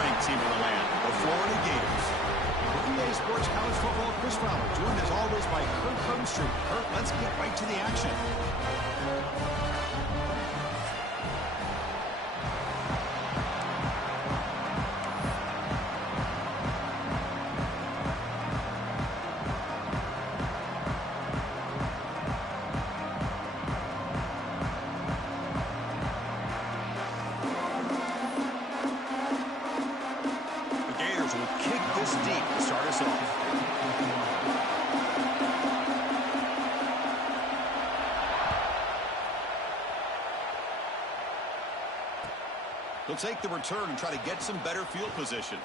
ranked team in the land, the Florida Gators. For EA Sports College Football, Chris Fowler, joined as always by Kurt Hermstrom. Kurt, let's get right to the action. They'll take the return and try to get some better field position.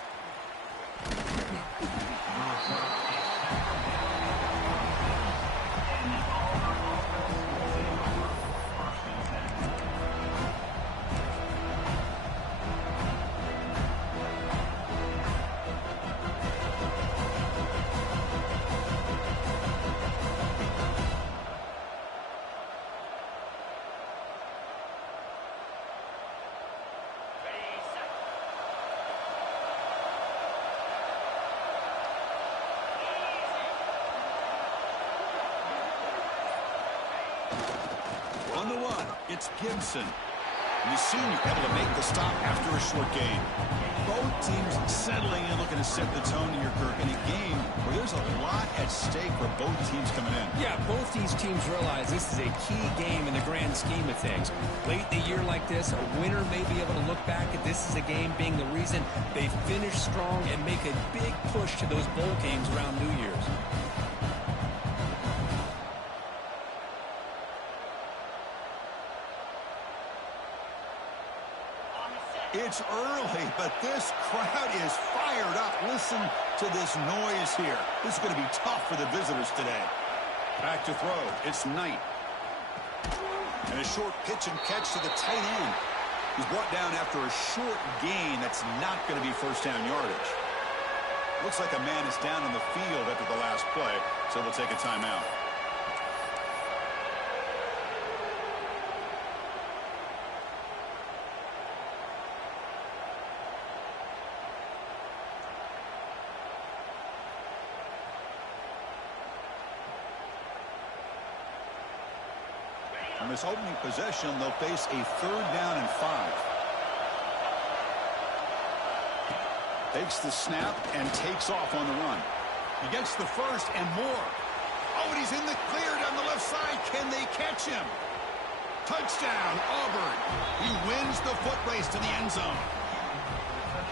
On the run, it's Gibson. And the senior able to make the stop after a short gain. Both teams settling in, looking to set the tone here, Kirk, in a game where there's a lot at stake for both teams coming in. Yeah, both these teams realize this is a key game in the grand scheme of things. Late in the year like this, a winner may be able to look back at this as a game being the reason they finish strong and make a big push to those bowl games around New Year's. It's early, but this crowd is fired up. Listen to this noise here. This is going to be tough for the visitors today. Back to throw. It's Knight. And a short pitch and catch to the tight end. He's brought down after a short gain. That's not going to be first down yardage. Looks like a man is down on the field after the last play, so we'll take a timeout. On this opening possession, they'll face a 3rd down and 5. Takes the snap and takes off on the run. He gets the first and more. Oh, and he's in the clear down the left side. Can they catch him? Touchdown, Auburn. He wins the foot race to the end zone.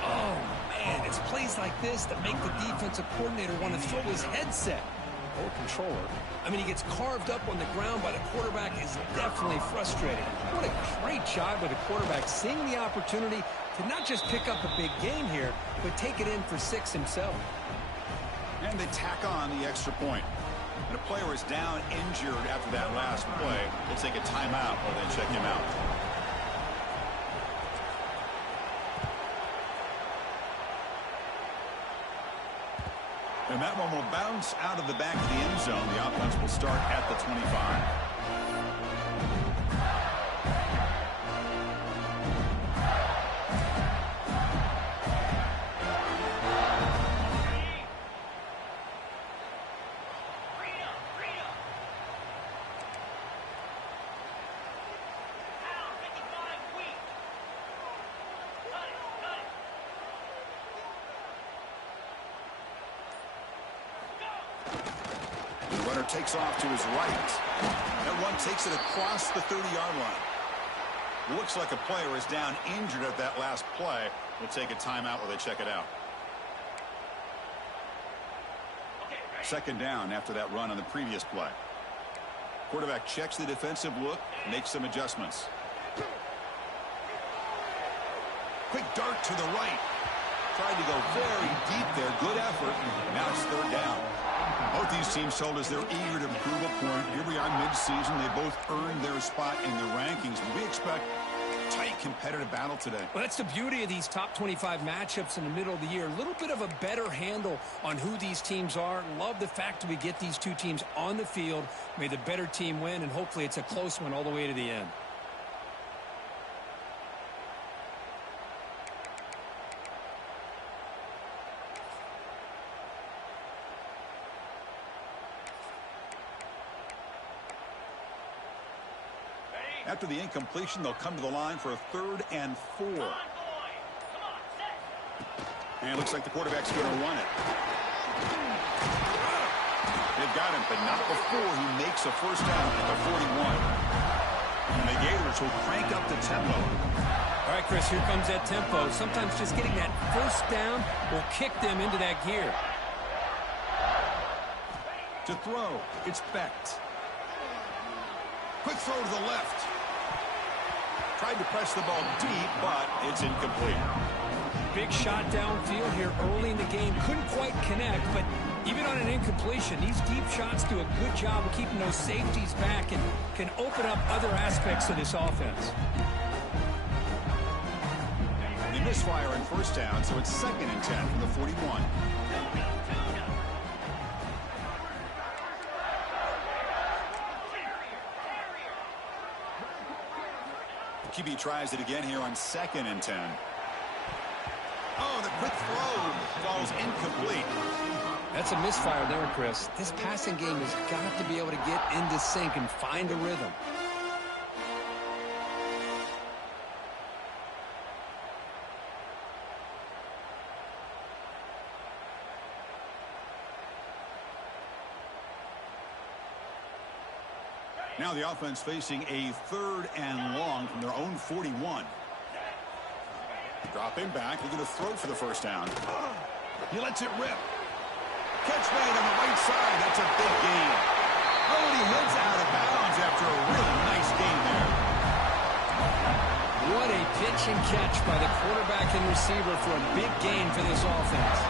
Oh, man, it's plays like this that make the defensive coordinator want to throw his headset. Or controller. I mean, he gets carved up on the ground by the quarterback is definitely frustrating. What a great job by the quarterback seeing the opportunity to not just pick up a big gain here, but take it in for 6 himself. And they tack on the extra point. And a player is down injured after that last play. We'll take a timeout while they check him out. And that one will bounce out of the back of the end zone. The offense will start at the 25. Takes off to his right. That one takes it across the 30-yard line. Looks like a player is down injured at that last play. We'll take a timeout while they check it out. 2nd down after that run on the previous play. Quarterback checks the defensive look, makes some adjustments. Quick dart to the right. Tried to go very deep there. Good effort. Now it's 3rd down. Both these teams told us they're eager to prove a point. Here we are mid-season. They both earned their spot in the rankings. We expect a tight competitive battle today. Well, that's the beauty of these top 25 matchups in the middle of the year. A little bit of a better handle on who these teams are. Love the fact that we get these two teams on the field. May the better team win, and hopefully it's a close one all the way to the end. After the incompletion, they'll come to the line for a 3rd and 4. And it looks like the quarterback's going to run it. They've got him, but not before he makes a first down at the 41. And the Gators will crank up the tempo. All right, Chris, here comes that tempo. Sometimes just getting that first down will kick them into that gear. To throw, it's Becht. Quick throw to the left. Tried to press the ball deep, but it's incomplete. Big shot downfield here early in the game. Couldn't quite connect, but even on an incompletion, these deep shots do a good job of keeping those safeties back and can open up other aspects of this offense. They misfire on first down, so it's 2nd and 10 from the 41. QB tries it again here on 2nd and 10. Oh, the quick throw falls incomplete. That's a misfire there, Chris. This passing game has got to be able to get into sync and find a rhythm. Now the offense facing a 3rd and long from their own 41. Dropping back. They're going to throw for the first down. He lets it rip. Catch made on the right side. That's a big gain. Oh, and he heads out of bounds after a really nice gain there. What a pitch and catch by the quarterback and receiver for a big gain for this offense.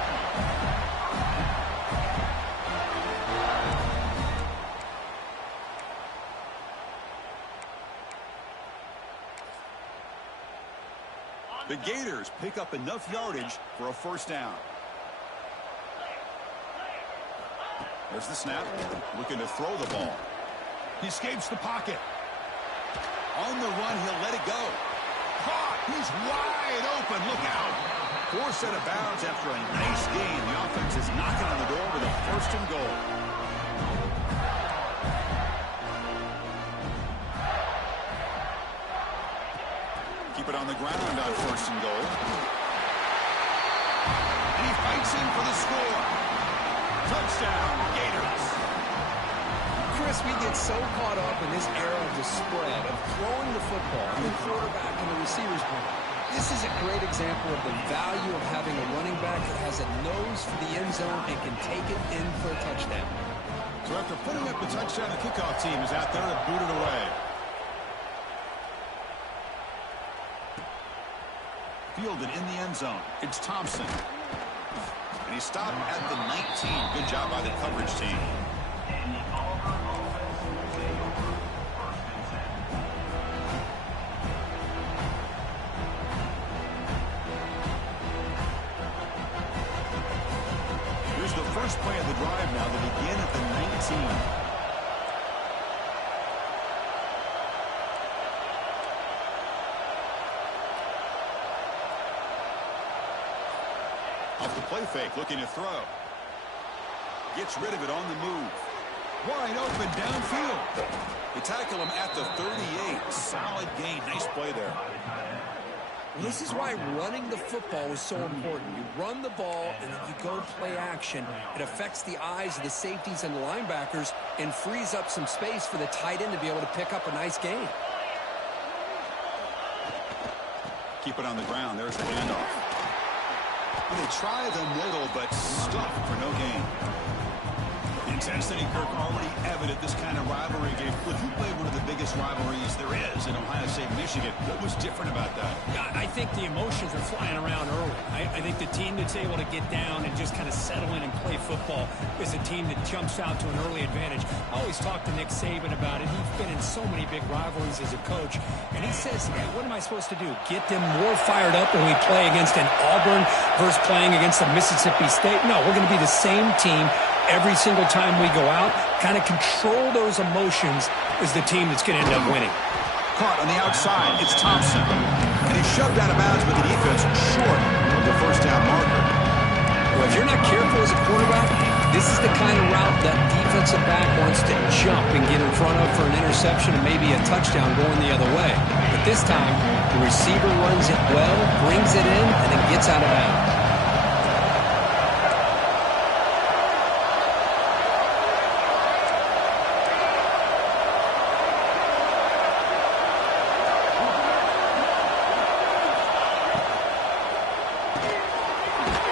The Gators pick up enough yardage for a first down. There's the snap. Looking to throw the ball. He escapes the pocket. On the run, he'll let it go. Caught. He's wide open. Look out. Forced out of bounds after a nice gain. The offense is knocking on the door with a 1st and goal. Keep it on the ground on 1st and goal. And he fights in for the score. Touchdown, Gators. Chris, we get so caught up in this era of the spread, of throwing the football, and the quarterback and the receivers. This is a great example of the value of having a running back that has a nose for the end zone and can take it in for a touchdown. So after putting up the touchdown, the kickoff team is out there to boot it away. Fielded in the end zone. It's Thompson. And he stopped at the 19. Good job by the coverage team. Here's the first play of the drive now. They begin at the 19. Off the play fake, looking to throw. Gets rid of it on the move. Wide open downfield. They tackle him at the 38. Solid gain. Nice play there. This is why running the football is so important. You run the ball, and then you go play action. It affects the eyes of the safeties and the linebackers and frees up some space for the tight end to be able to pick up a nice gain. Keep it on the ground. There's the handoff. They try the middle, but stuck for no gain. The intensity, Kirk, already evident this kind of rivalry game. Look, you played one of the biggest rivalries there is in Ohio State, Michigan. What was different about that? Yeah, I think the emotions are flying around early. I think the team that's able to get down and just kind of settle in and play football is a team that jumps out to an early advantage. I always talk to Nick Saban about it. He's been in so many big rivalries as a coach, and he says, hey, what am I supposed to do? Get them more fired up when we play against an Auburn versus playing against a Mississippi State? No, we're going to be the same team every single time we go out. Kind of control those emotions is the team that's going to end up winning. Caught on the outside. It's Thompson. And he's shoved out of bounds with the defense short of the first down marker. Well, if you're not careful as a quarterback, This is the kind of route that defensive back wants to jump and get in front of for an interception and maybe a touchdown going the other way. But this time, the receiver runs it well, brings it in, and then gets out of bounds.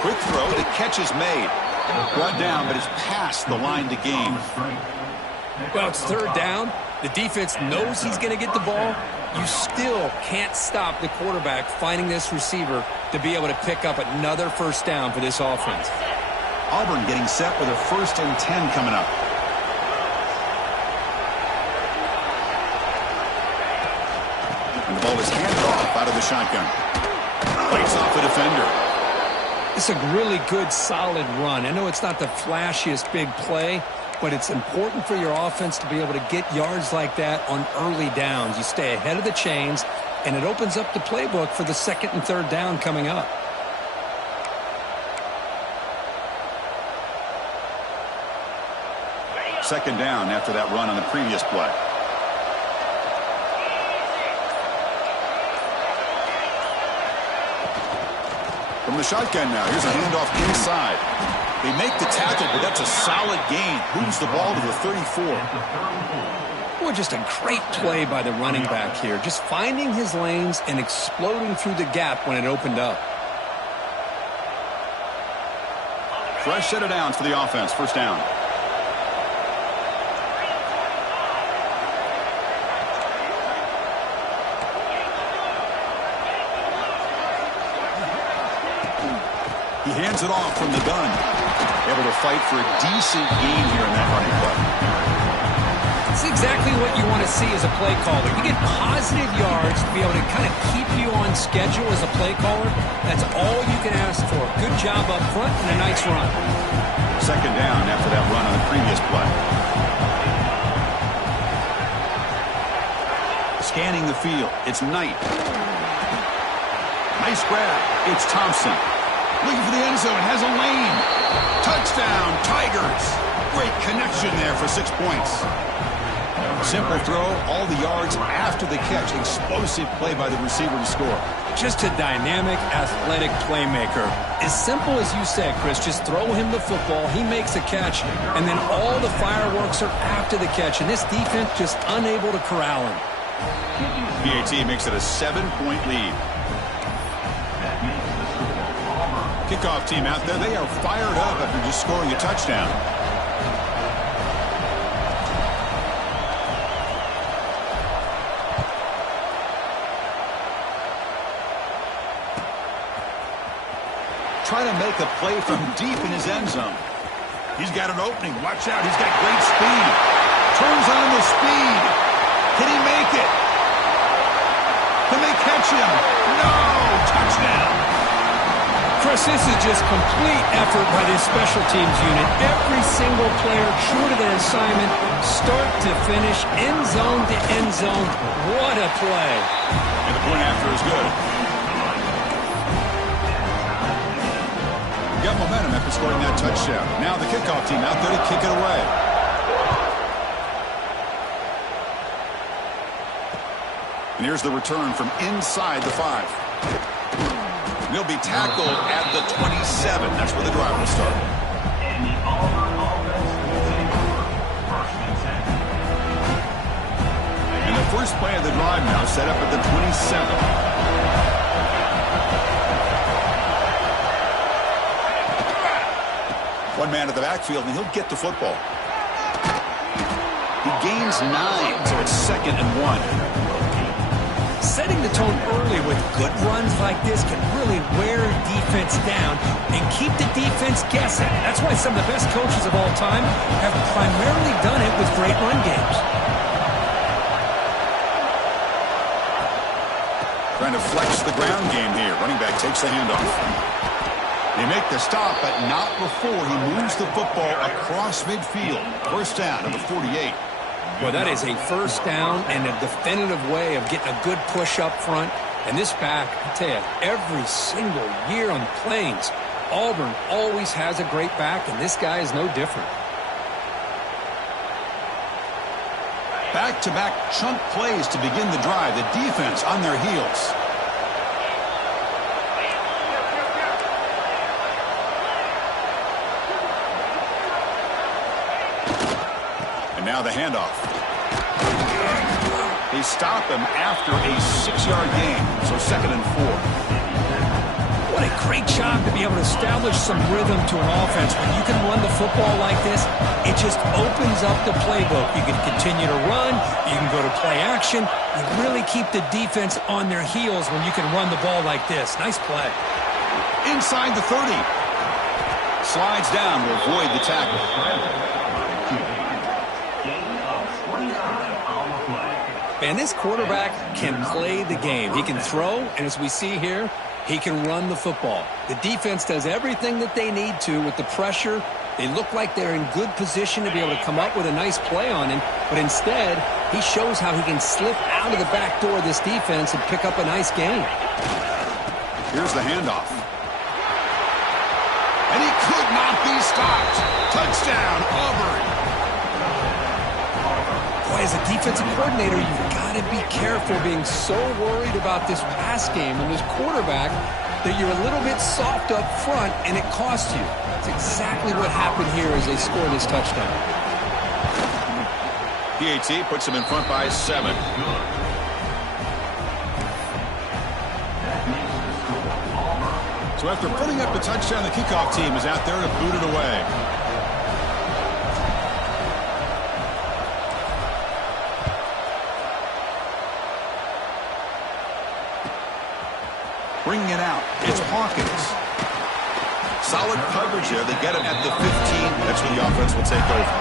Quick throw, the catch is made. Brought down, but it's past the line to gain. Well, it's third down. The defense knows he's going to get the ball. You still can't stop the quarterback finding this receiver to be able to pick up another first down for this offense. Auburn getting set with a 1st and 10 coming up. And the ball is handed off out of the shotgun. Fights off the defender. It's a really good, solid run. I know it's not the flashiest big play, but it's important for your offense to be able to get yards like that on early downs. You stay ahead of the chains, and it opens up the playbook for the 2nd and 3rd down coming up. Second down after that run on the previous play. From the shotgun now, here's a handoff inside. They make the tackle, but that's a solid gain. Moves the ball to the 34. Boy, just a great play by the running back here. Just finding his lanes and exploding through the gap when it opened up. Fresh set of downs for the offense. First down. He hands it off from the gun. Able to fight for a decent gain here in that running play. It's exactly what you want to see as a play caller. You get positive yards to be able to kind of keep you on schedule as a play caller. That's all you can ask for. Good job up front and a nice run. Second down after that run on the previous play. Scanning the field. It's Knight. Nice grab. It's Thompson. Looking for the end zone, has a lane. Touchdown, Tigers. Great connection there for 6 points. Simple throw, all the yards after the catch. Explosive play by the receiver to score. Just a dynamic, athletic playmaker. As simple as you said, Chris, just throw him the football, he makes a catch, and then all the fireworks are after the catch, and this defense just unable to corral him. PAT makes it a 7-point lead. Kickoff team out there, they are fired up after just scoring a touchdown. Trying to make a play from deep in his end zone. He's got an opening. Watch out, he's got great speed. Turns on the speed. Can he make it? Can they catch him? No! Touchdown! Chris, this is just complete effort by this special teams unit. Every single player true to their assignment, start to finish, end zone to end zone. What a play. And the point after is good. Got momentum after scoring that touchdown. Now the kickoff team out there to kick it away. And here's the return from inside the 5. He'll be tackled at the 27. That's where the drive will start. And the first play of the drive now set up at the 27. One man at the backfield, and he'll get the football. He gains 9, so it's 2nd and 1. Setting the tone early with good runs like this can really wear defense down and keep the defense guessing. That's why some of the best coaches of all time have primarily done it with great run games. Trying to flex the ground game here. Running back takes the handoff. They make the stop, but not before he moves the football across midfield. First down at the 48. Well, that is a first down and a definitive way of getting a good push up front. And this back, I tell you, every single year on the Plains, Auburn always has a great back, and this guy is no different. Back-to-back chunk plays to begin the drive. The defense on their heels. And now the handoff. They stop him after a 6-yard gain, so 2nd and 4. What a great job to be able to establish some rhythm to an offense. When you can run the football like this, it just opens up the playbook. You can continue to run. You can go to play action. You really keep the defense on their heels when you can run the ball like this. Nice play. Inside the 30. Slides down to avoid the tackle. Man, this quarterback can play the game. He can throw, and as we see here, he can run the football. The defense does everything that they need to with the pressure. They look like they're in good position to be able to come up with a nice play on him, but instead, he shows how he can slip out of the back door of this defense and pick up a nice gain. Here's the handoff. And he could not be stopped. Touchdown, Auburn. Boy, as a defensive coordinator, you've got to be careful being so worried about this pass game and this quarterback that you're a little bit soft up front and it costs you. That's exactly what happened here as they scored this touchdown. TTT puts him in front by 7. So after putting up the touchdown, the kickoff team is out there to boot it away. Bringing it out. It's Hawkins. Solid coverage there. They get him at the 15. That's where the offense will take over.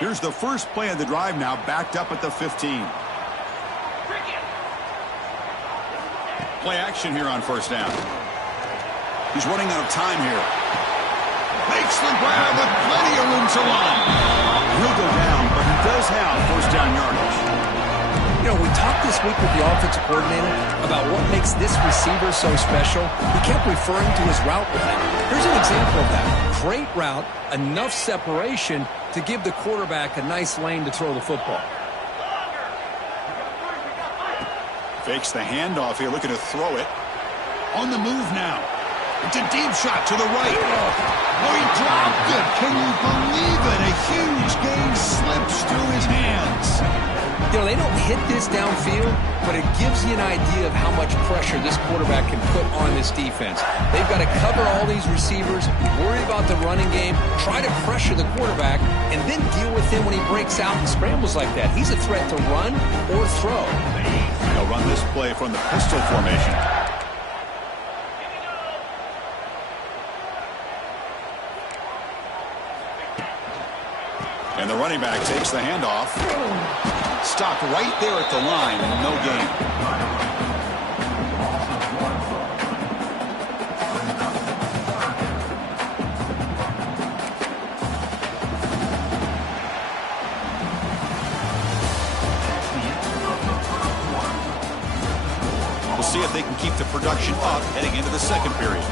Here's the first play of the drive now, backed up at the 15. Play action here on 1st down. He's running out of time here. Makes the grab with plenty of room to run. He'll go down, but he does have 1st down yardage. You know, we talked this week with the offensive coordinator about what makes this receiver so special. He kept referring to his route running. Here's an example of that. Great route, enough separation to give the quarterback a nice lane to throw the football. Fakes the handoff here, looking to throw it. On the move now. It's a deep shot to the right. Oh, he dropped it. Can you believe it? A huge gain slips through his hands. You know, they don't hit this downfield, but it gives you an idea of how much pressure this quarterback can put on this defense. They've got to cover all these receivers, worry about the running game, try to pressure the quarterback, and then deal with him when he breaks out and scrambles like that. He's a threat to run or throw. They'll run this play from the pistol formation. And the running back takes the handoff. Stopped right there at the line and no gain. We'll see if they can keep the production up heading into the 2nd period.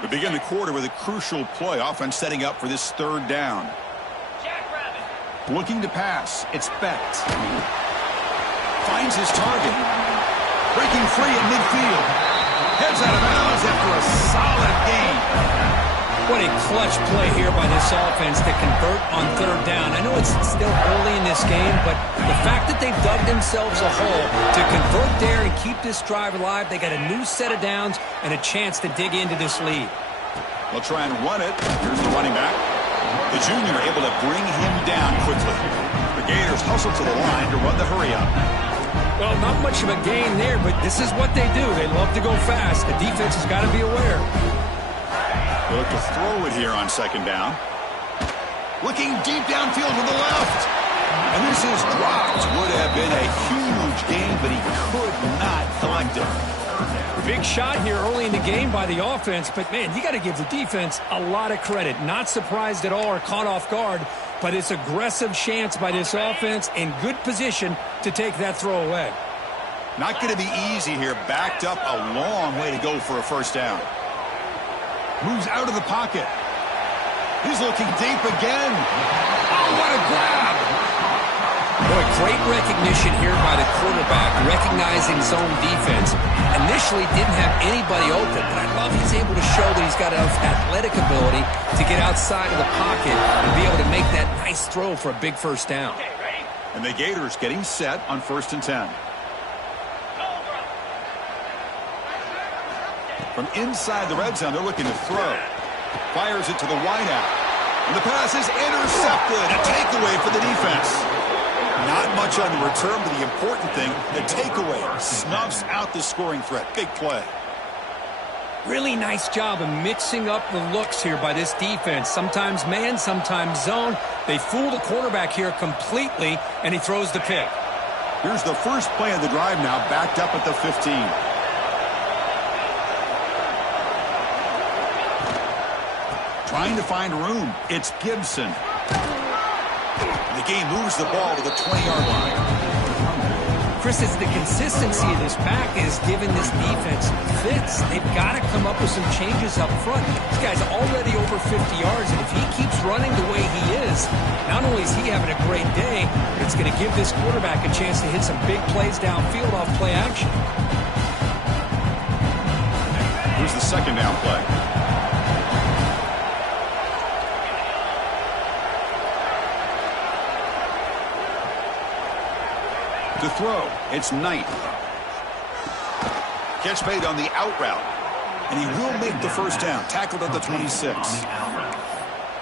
We begin the quarter with a crucial play. Offense setting up for this 3rd down. Looking to pass. It's Becht. Finds his target. Breaking free at midfield. Heads out of bounds after a solid gain. What a clutch play here by this offense to convert on 3rd down. I know it's still early in this game, but the fact that they've dug themselves a hole to convert there and keep this drive alive, they got a new set of downs and a chance to dig into this lead. They'll try and run it. Here's the running back. The junior able to bring him down quickly. The Gators hustle to the line to run the hurry up. Well, not much of a gain there, but this is what they do. They love to go fast. The defense has got to be aware. They look to throw it here on 2nd down. Looking deep downfield to the left. And this is dropped. Would have been a huge gain, but he could not collect it. Big shot here early in the game by the offense, but, man, you got to give the defense a lot of credit. Not surprised at all or caught off guard, but it's aggressive chance by this offense in good position to take that throw away. Not going to be easy here. Backed up a long way to go for a first down. Moves out of the pocket. He's looking deep again. Oh, what a grab! Boy, great recognition here by the quarterback, recognizing zone defense. Initially didn't have anybody open, but I love he's able to show that he's got enough athletic ability to get outside of the pocket and be able to make that nice throw for a big first down. And the Gators getting set on 1st and 10. From inside the red zone, they're looking to throw. Fires it to the wideout. And the pass is intercepted. A takeaway for the defense. Not much on the return, but the important thing, the takeaway snuffs out the scoring threat. Big play. Really nice job of mixing up the looks here by this defense. Sometimes man, sometimes zone. They fool the quarterback here completely, and he throws the pick. Here's the first play of the drive now, backed up at the 15. Trying to find room. It's Gibson. The game moves the ball to the 20-yard line. Chris, it's the consistency of this pack is giving this defense fits. They've got to come up with some changes up front. This guy's already over 50 yards, and if he keeps running the way he is, not only is he having a great day, but it's going to give this quarterback a chance to hit some big plays downfield off play action. Here's the second down play. To throw, it's Knight. Catch made on the out route. And he will make the first down. Tackled at the 26.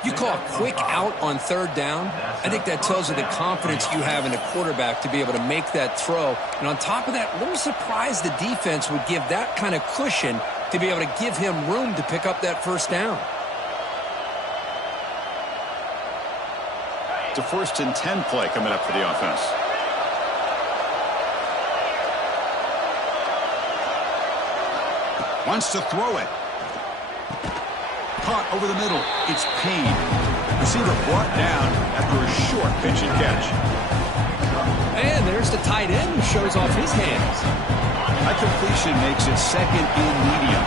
You call a quick out on third down. I think that tells you the confidence you have in a quarterback to be able to make that throw. And on top of that, a little surprised the defense would give that kind of cushion to be able to give him room to pick up that first down. It's a 1st and 10 play coming up for the offense. Wants to throw it. Caught over the middle. It's Payne. Receiver brought down after a short pitch and catch. And there's the tight end who shows off his hands. That completion makes it 2nd and medium.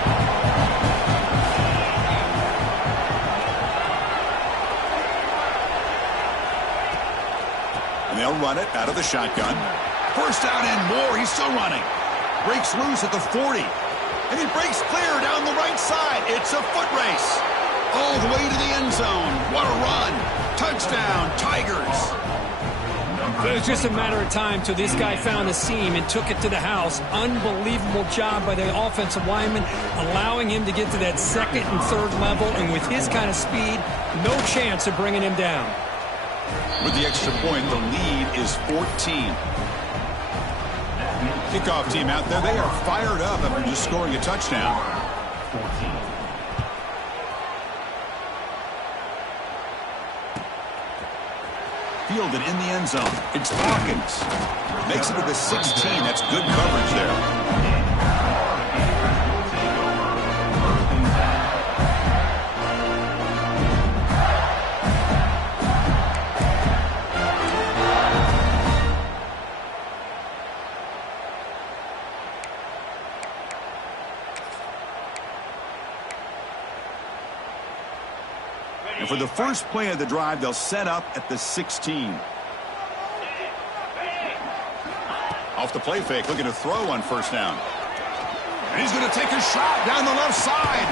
And they'll run it out of the shotgun. First down and more. He's still running. Breaks loose at the 40. And he breaks clear down the right side. It's a foot race. All the way to the end zone. What a run. Touchdown, Tigers. It was just a matter of time till this guy found a seam and took it to the house. Unbelievable job by the offensive lineman, allowing him to get to that 2nd and 3rd level. And with his kind of speed, no chance of bringing him down. With the extra point, the lead is 14. Kickoff team out there, they are fired up after just scoring a touchdown. 14. Fielded in the end zone. It's Dawkins. Makes it to the 16. That's good coverage there. And for the first play of the drive, they'll set up at the 16. Off the play fake, looking to throw on first down. And he's going to take a shot down the left side.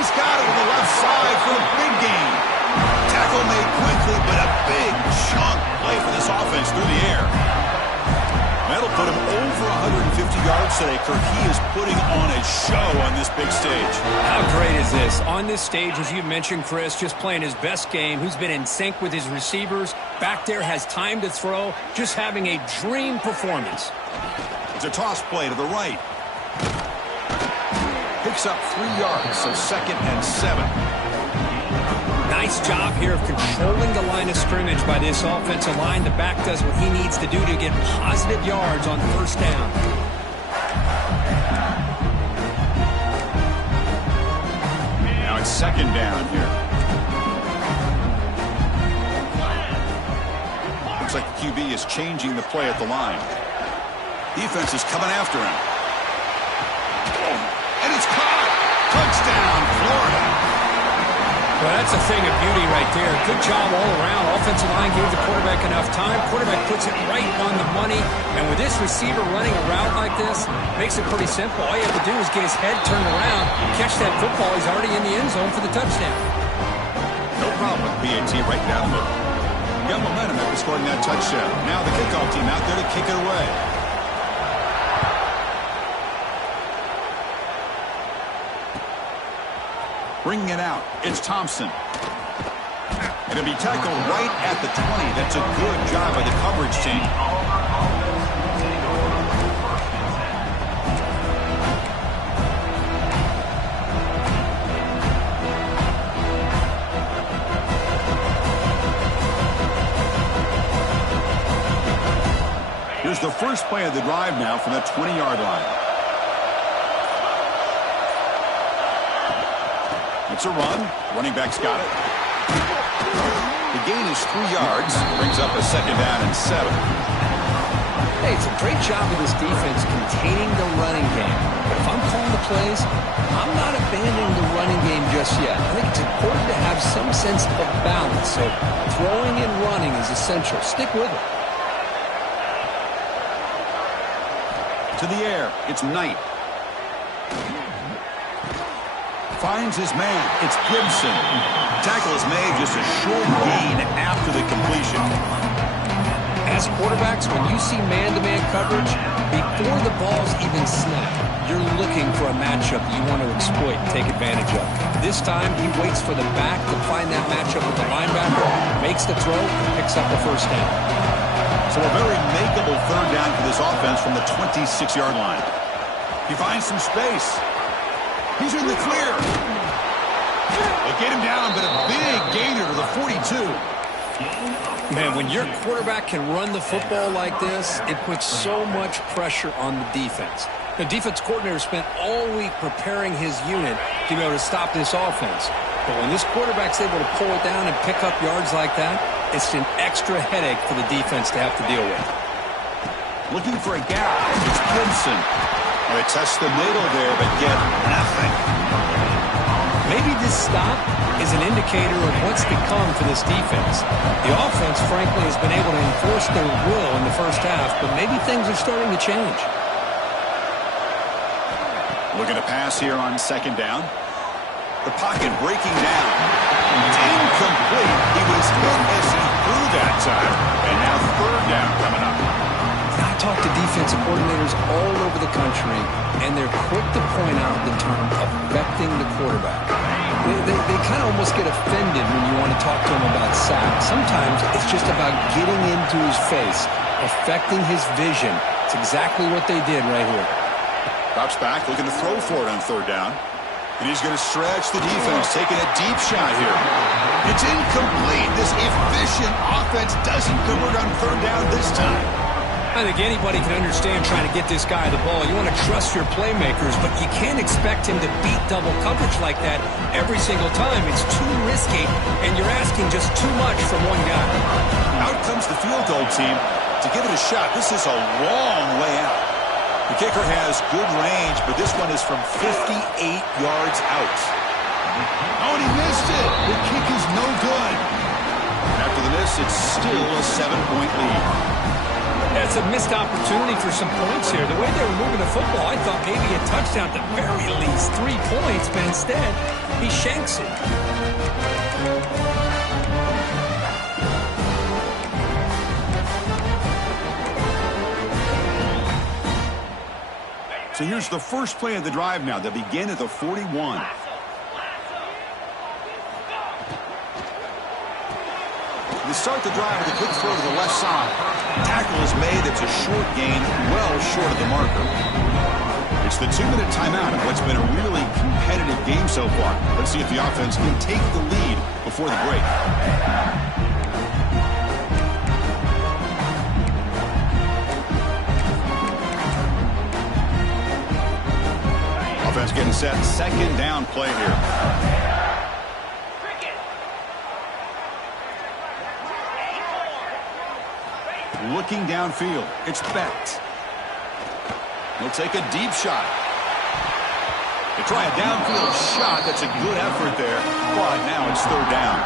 He's got it with the left side for a big gain. Tackle made quickly, but a big chunk play for this offense through the air. That'll put him over 150 yards today, Kirk. He is putting on a show on this big stage. How great is this? On this stage, as you mentioned, Chris, just playing his best game. Who's been in sync with his receivers. Back there, has time to throw. Just having a dream performance. It's a toss play to the right. Picks up 3 yards, so 2nd and 7. Nice job here of controlling the line of scrimmage by this offensive line. The back does what he needs to do to get positive yards on first down. Now it's second down here. Looks like the QB is changing the play at the line. Defense is coming after him. And it's caught. Touchdown, Florida. Well, that's a thing of beauty right there. Good job all around. Offensive line gave the quarterback enough time. Quarterback puts it right on the money. And with this receiver running a route like this, makes it pretty simple. All you have to do is get his head turned around, catch that football. He's already in the end zone for the touchdown. No problem with BAT right down the middle. Got momentum after scoring that touchdown. Now the kickoff team out there to kick it away. Bringing it out, it's Thompson. And it'll be tackled right at the 20. That's a good job by the coverage team. Here's the first play of the drive now from the 20-yard line. It's a run. Running back's got it. The gain is 3 yards. Brings up a second down and 7. Hey, it's a great job of this defense containing the running game. But if I'm calling the plays, I'm not abandoning the running game just yet. I think it's important to have some sense of balance. So throwing and running is essential. Stick with it. To the air. It's Knight. Finds his man. It's Gibson. Tackle is made, just a short gain after the completion. As quarterbacks, when you see man-to-man coverage, before the ball's even snapped, you're looking for a matchup that you want to exploit and take advantage of. This time, he waits for the back to find that matchup with the linebacker, makes the throw, and picks up the first down. So a very makeable third down for this offense from the 26-yard line. He finds some space. He's in the clear. They'll get him down, but a big gainer to the 42. Man, when your quarterback can run the football like this, it puts so much pressure on the defense. The defense coordinator spent all week preparing his unit to be able to stop this offense. But when this quarterback's able to pull it down and pick up yards like that, it's an extra headache for the defense to have to deal with. Looking for a gap. It's Gibson. They test the middle there, but get nothing. Maybe this stop is an indicator of what's to come for this defense. The offense, frankly, has been able to enforce their will in the first half, but maybe things are starting to change. Looking to pass here on second down. The pocket breaking down. It's incomplete. He was hit as he threw that time. And now third down coming up. I talk to defensive coordinators all over the country, and they're quick to point out the term affecting the quarterback. They kind of almost get offended when you want to talk to them about sacks. Sometimes it's just about getting into his face, affecting his vision. It's exactly what they did right here. Drops back, looking to throw for it on third down. And he's going to stretch the defense, taking a deep shot here. It's incomplete. This efficient offense doesn't convert on third down this time. I think anybody can understand trying to get this guy the ball. You want to trust your playmakers, but you can't expect him to beat double coverage like that every single time. It's too risky, and you're asking just too much from one guy. Out comes the field goal team to give it a shot. This is a long way out. The kicker has good range, but this one is from 58 yards out. Oh, and he missed it. The kick is no good. After the miss, it's still a 7-point lead. That's a missed opportunity for some points here. The way they were moving the football, I thought maybe a touchdown, at the very least 3 points, but instead, he shanks it. So here's the first play of the drive now. They begin at the 41. They start the drive with a quick throw to the left side. Tackle is made. It's a short gain, well short of the marker. It's the 2-minute timeout of what's been a really competitive game so far. Let's see if the offense can take the lead before the break. Offense getting set. Second down play here. Looking downfield. It's Becht. He'll take a deep shot. They try a downfield shot. That's a good effort there. But now it's third down.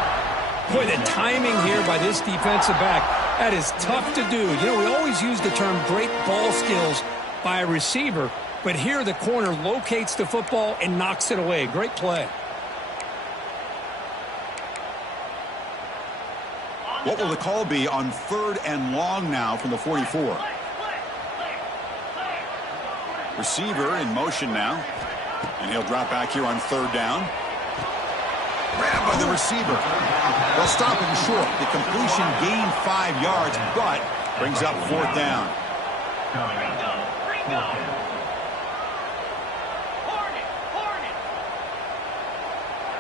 Boy, the timing here by this defensive back, that is tough to do. You know, we always use the term great ball skills by a receiver, but here the corner locates the football and knocks it away. Great play. What will the call be on 3rd and long now from the 44? Receiver in motion now. And he'll drop back here on 3rd down. Grabbed by the receiver. They'll stop him short. The completion gained 5 yards, but brings up 4th down.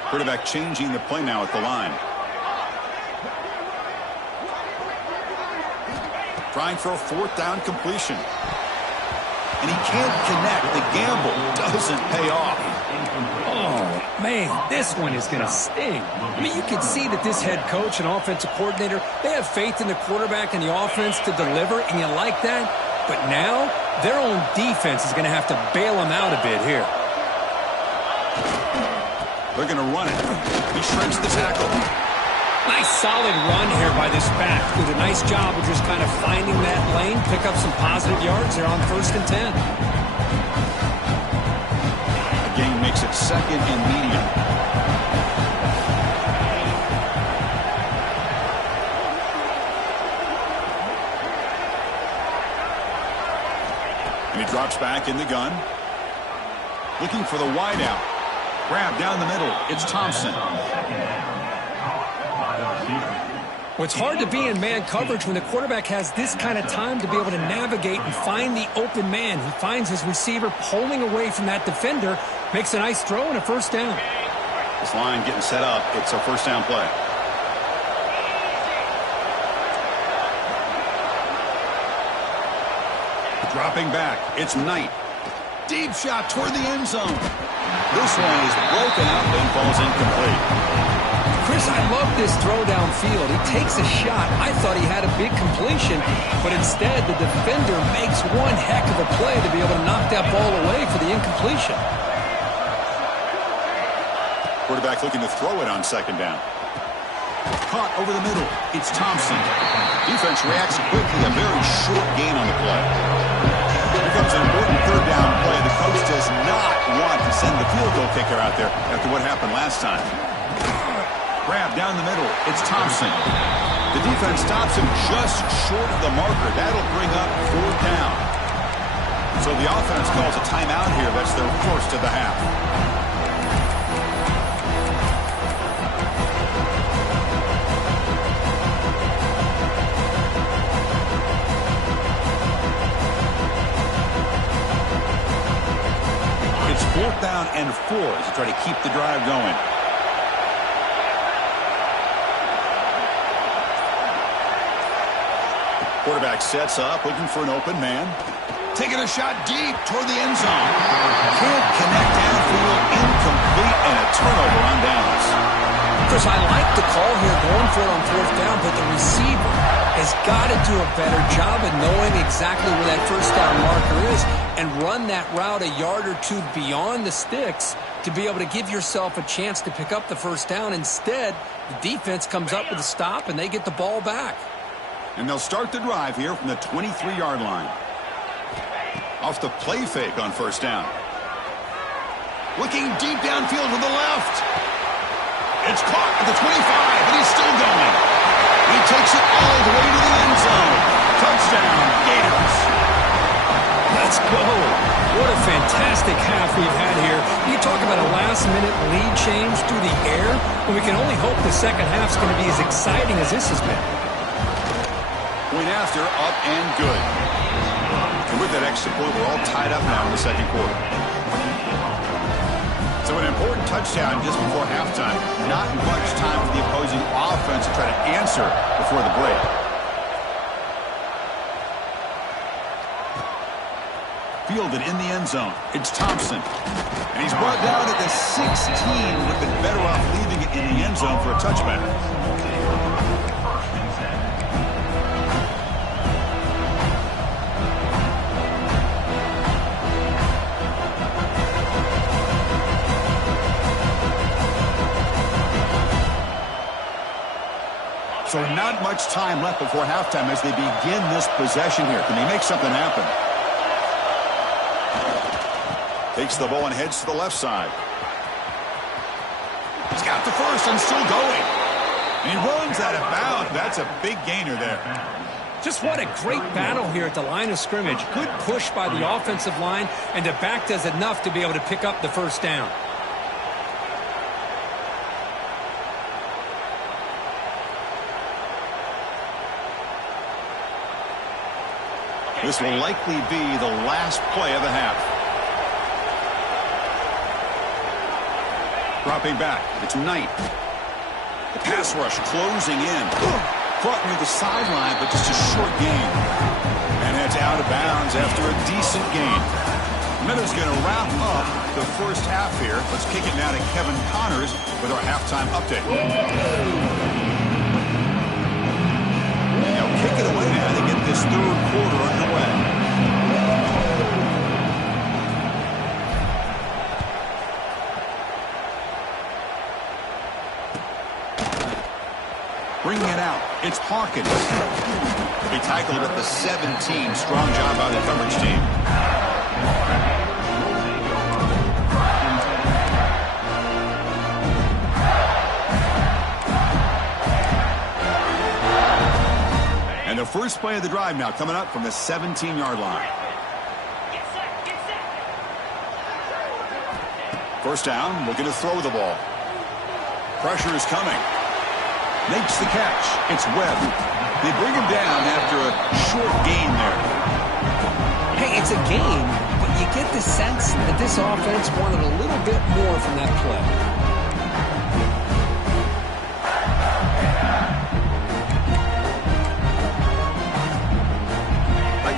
Quarterback changing the play now at the line. Trying for a 4th down completion. And he can't connect. The gamble doesn't pay off. Oh, man, this one is going to sting. I mean, you can see that this head coach and offensive coordinator, they have faith in the quarterback and the offense to deliver, and you like that. But now, their own defense is going to have to bail them out a bit here. They're going to run it. He shrinks the tackle. Nice solid run here by this back. Did a nice job of just kind of finding that lane, pick up some positive yards there on 1st and 10. The game makes it 2nd and medium. And he drops back in the gun. Looking for the wideout. Grab down the middle. It's Thompson. Well, it's hard to be in man coverage when the quarterback has this kind of time to be able to navigate and find the open man. He finds his receiver pulling away from that defender, makes a nice throw and a 1st down. This line getting set up. It's a 1st down play. Dropping back. It's Knight. Deep shot toward the end zone. This one is broken up and falls incomplete. Chris, I love this throw downfield. He takes a shot. I thought he had a big completion, but instead the defender makes one heck of a play to be able to knock that ball away for the incompletion. Quarterback looking to throw it on 2nd down. Caught over the middle. It's Thompson. Defense reacts quickly. A very short gain on the play. Here comes an important 3rd down play. The coach does not want to send the field goal kicker out there after what happened last time. Grab down the middle. It's Thompson. The defense stops him just short of the marker. That'll bring up 4th down. So the offense calls a timeout here. That's their 1st of the half. It's 4th down and 4 as they try to keep the drive going. Quarterback sets up, looking for an open man. Taking a shot deep toward the end zone. Can't connect downfield, incomplete, and a turnover on downs. Chris, I like the call here going for it on 4th down, but the receiver has got to do a better job of knowing exactly where that 1st down marker is and run that route a yard or 2 beyond the sticks to be able to give yourself a chance to pick up the 1st down. Instead, the defense comes up with a stop, and they get the ball back. And they'll start the drive here from the 23-yard line. Off the play fake on 1st down. Looking deep downfield to the left. It's caught at the 25, and he's still going. He takes it all the way to the end zone. Touchdown, Gators. Let's go. What a fantastic half we've had here. You talk about a last-minute lead change through the air, and we can only hope the second half's going to be as exciting as this has been. Point after, up and good. And with that extra point, we're all tied up now in the second quarter. So an important touchdown just before halftime. Not much time for the opposing offense to try to answer before the break. Fielded in the end zone. It's Thompson. And he's brought down at the 16. Would have been better off leaving it in the end zone for a touchback. So not much time left before halftime as they begin this possession here. Can they make something happen? Takes the ball and heads to the left side. He's got the first and still going. And he runs out of bounds. That's a big gainer there. Just what a great battle here at the line of scrimmage. Good push by the offensive line, and the back does enough to be able to pick up the first down. This will likely be the last play of the half. Dropping back. It's Knight. The pass rush closing in. Caught near the sideline, but just a short gain. And it's out of bounds after a decent gain. Miller's going to wrap up the first half here. Let's kick it now to Kevin Connors with our halftime update. Kick it away now to get this third quarter underway. Bringing it out. It's Hawkins. He tackled it at the 17. Strong job by the coverage team. And the first play of the drive now coming up from the 17-yard line. First down, looking to throw the ball. Pressure is coming. Makes the catch. It's Webb. They bring him down after a short gain there. Hey, it's a gain, but you get the sense that this offense wanted a little bit more from that play.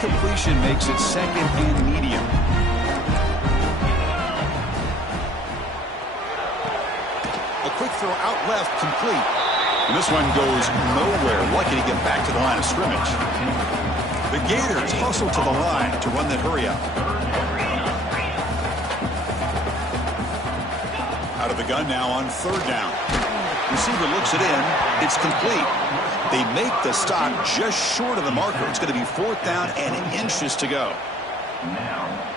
Completion makes it second and medium. A quick throw out left, complete. And this one goes nowhere. Lucky to get back to the line of scrimmage. The Gators hustle to the line to run that hurry up. Out of the gun now on third down. Receiver looks it in. It's complete. They make the stop just short of the marker. It's going to be fourth down and inches to go.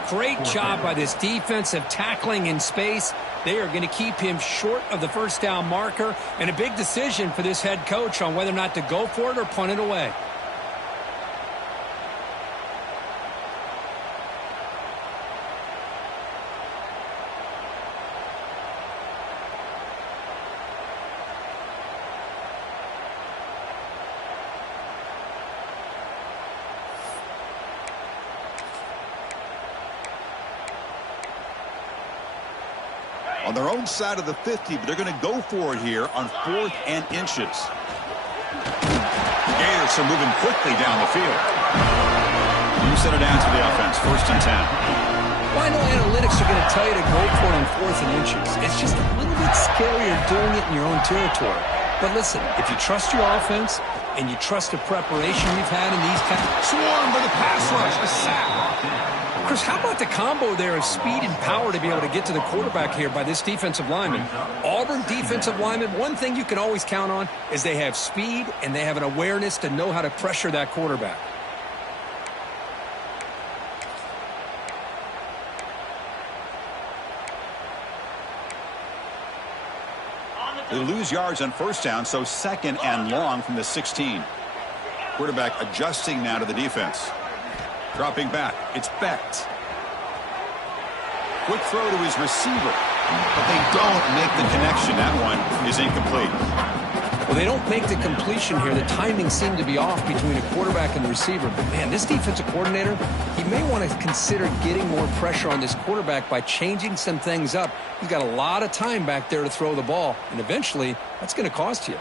Great job by this defensive tackling in space. They are going to keep him short of the first down marker, and a big decision for this head coach on whether or not to go for it or punt it away. On their own side of the 50, but they're going to go for it here on fourth and inches. Gators are moving quickly down the field. You set it down to the offense, first and 10. Well, I know analytics are going to tell you to go for it on fourth and inches. It's just a little bit scarier doing it in your own territory. But listen, if you trust your offense and you trust the preparation you've had in these kind of... Swarm for the pass rush, a sack. Chris, how about the combo there of speed and power to be able to get to the quarterback here by this defensive lineman? Auburn defensive lineman, one thing you can always count on is they have speed and they have an awareness to know how to pressure that quarterback. They lose yards on first down, so second and long from the 16. Quarterback adjusting now to the defense. Dropping back, it's Becht. Quick throw to his receiver, but they don't make the connection. That one is incomplete. Well, they don't make the completion here. The timing seemed to be off between a quarterback and the receiver. But, man, this defensive coordinator, he may want to consider getting more pressure on this quarterback by changing some things up. He's got a lot of time back there to throw the ball, and eventually that's going to cost you.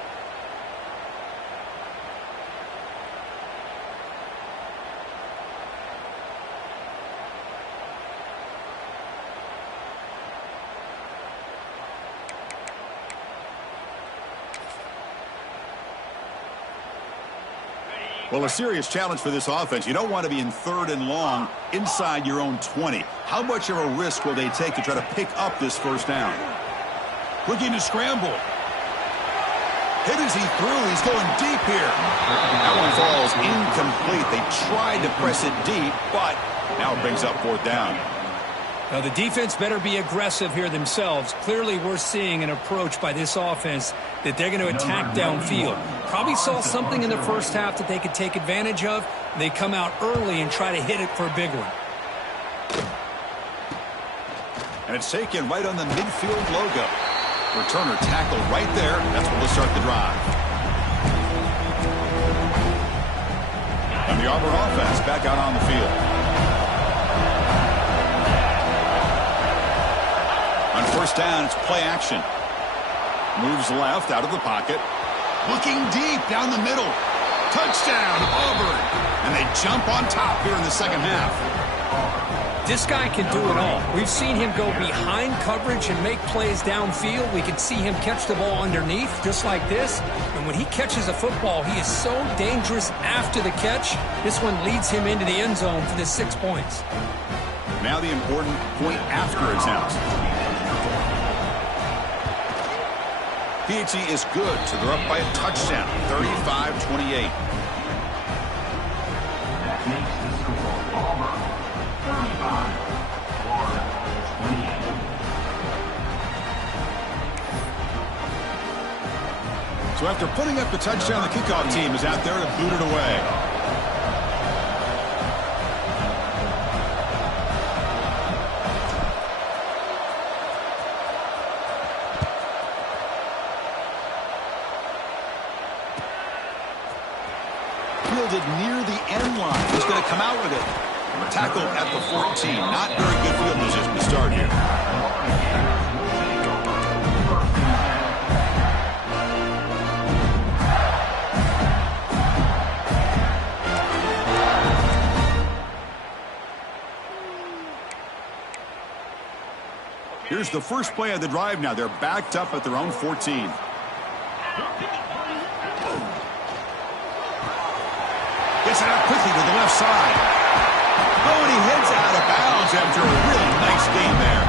Well, a serious challenge for this offense. You don't want to be in 3rd and long inside your own 20. How much of a risk will they take to try to pick up this first down? Looking to scramble. Hit as he threw. He's going deep here. That one falls incomplete. They tried to press it deep, but now it brings up 4th down. Now, the defense better be aggressive here themselves. Clearly, we're seeing an approach by this offense that they're going to attack downfield. Probably saw something in the first half that they could take advantage of. They come out early and try to hit it for a big one. And it's taken right on the midfield logo. Returner tackled right there. That's what will start the drive. And the Auburn offense back out on the field. On first down, it's play action. Moves left out of the pocket. Looking deep down the middle. Touchdown, Auburn. And they jump on top here in the second half. This guy can do it all. We've seen him go behind coverage and make plays downfield. We can see him catch the ball underneath, just like this. And when he catches a football, he is so dangerous after the catch. This one leads him into the end zone for the 6 points. Now the important point after attempt. TTT is good, so they're up by a touchdown, 35-28. So after putting up the touchdown, the kickoff team is out there to boot it away. Fielded near the end line. He's going to come out with it. Tackle at the 14. Not very good field position to start here. Here's the first play of the drive now. They're backed up at their own 14. Gets it out quickly to the left side. Oh, and he heads out of bounds after a really nice game there.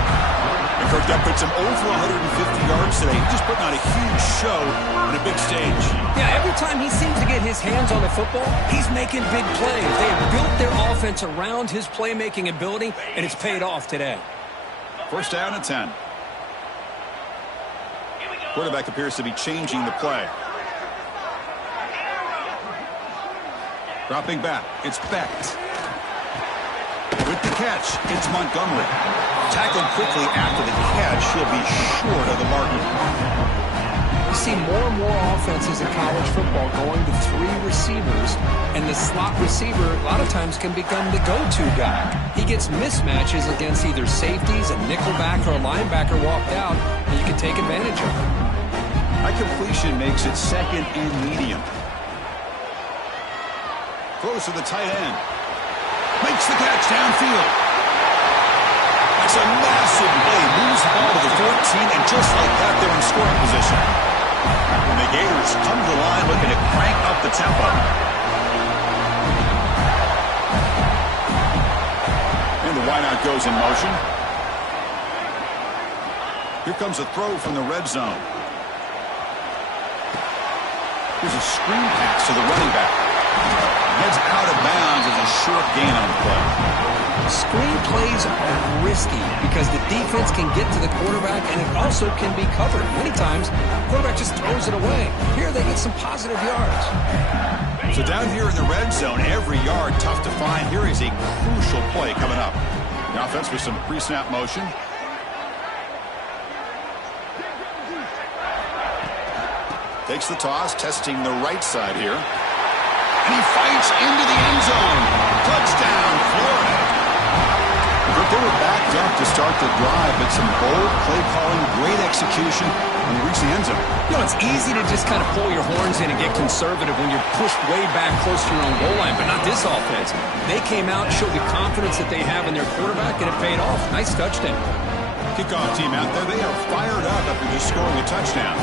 And Kirk, that puts him over 150 yards today. Just putting on a huge show on a big stage. Yeah, every time he seems to get his hands on the football, he's making big plays. They have built their offense around his playmaking ability, and it's paid off today. First down and 10. Quarterback appears to be changing the play. Dropping back, it's Becht. With the catch, it's Montgomery. Tackled quickly after the catch, he'll be short of the mark. You see more and more offenses in college football going to 3 receivers, and the slot receiver a lot of times can become the go-to guy. He gets mismatches against either safeties, a nickelback, or a linebacker walked out, and you can take advantage of it. That completion makes it second and medium. Throws to the tight end. Makes the catch downfield. That's a massive play. Moves the ball to the 14, and just like that, they're in scoring position. And the Gators come to the line looking to crank up the tempo. And the wideout goes in motion. Here comes a throw from the red zone. Here's a screen pass to the running back. Heads out of bounds as a short gain on the play. Screen plays are risky because the defense can get to the quarterback, and it also can be covered. Many times, the quarterback just throws it away. Here they get some positive yards. So down here in the red zone, every yard tough to find. Here is a crucial play coming up. The offense with some pre-snap motion. Takes the toss, testing the right side here. And he fights into the end zone. Touchdown, Florida. They were backed up to start the drive, but some bold play calling, great execution, and they reached the end zone. You know, it's easy to just kind of pull your horns in and get conservative when you're pushed way back close to your own goal line, but not this offense. They came out, showed the confidence that they have in their quarterback, and it paid off. Nice touchdown. Kickoff team out there, they are fired up after just scoring a touchdown.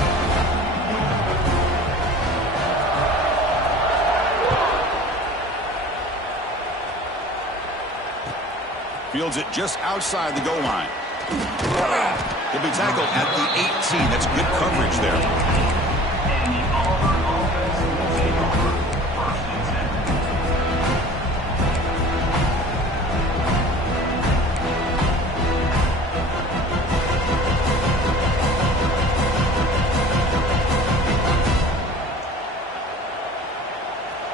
Fields it just outside the goal line. He'll be tackled at the 18. That's good coverage there.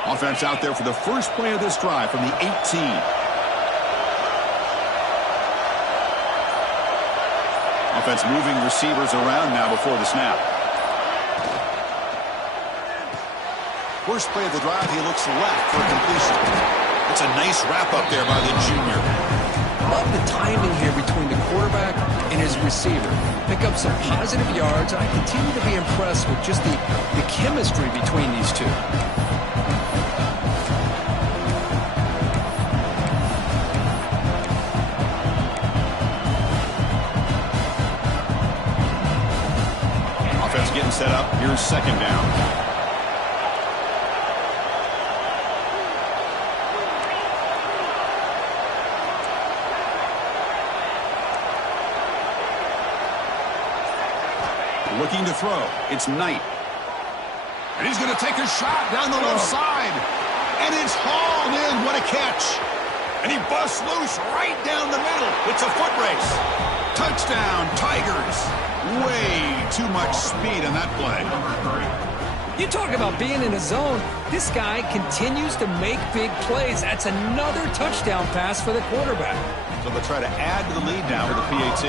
Offense out there for the first play of this drive from the 18. Offense moving receivers around now before the snap. First play of the drive, he looks left for completion. It's a nice wrap up there by the junior. Love the timing here between the quarterback and his receiver. Pick up some positive yards. I continue to be impressed with just the chemistry between these two. Getting set up. Here's second down. Looking to throw. It's Knight. And he's going to take a shot down the left side. And it's hauled in. What a catch. And he busts loose right down the middle. It's a foot race. Touchdown, Tigers. Way too much speed in that play. You talk about being in a zone. This guy continues to make big plays. That's another touchdown pass for the quarterback. So they'll try to add to the lead now with the PAT.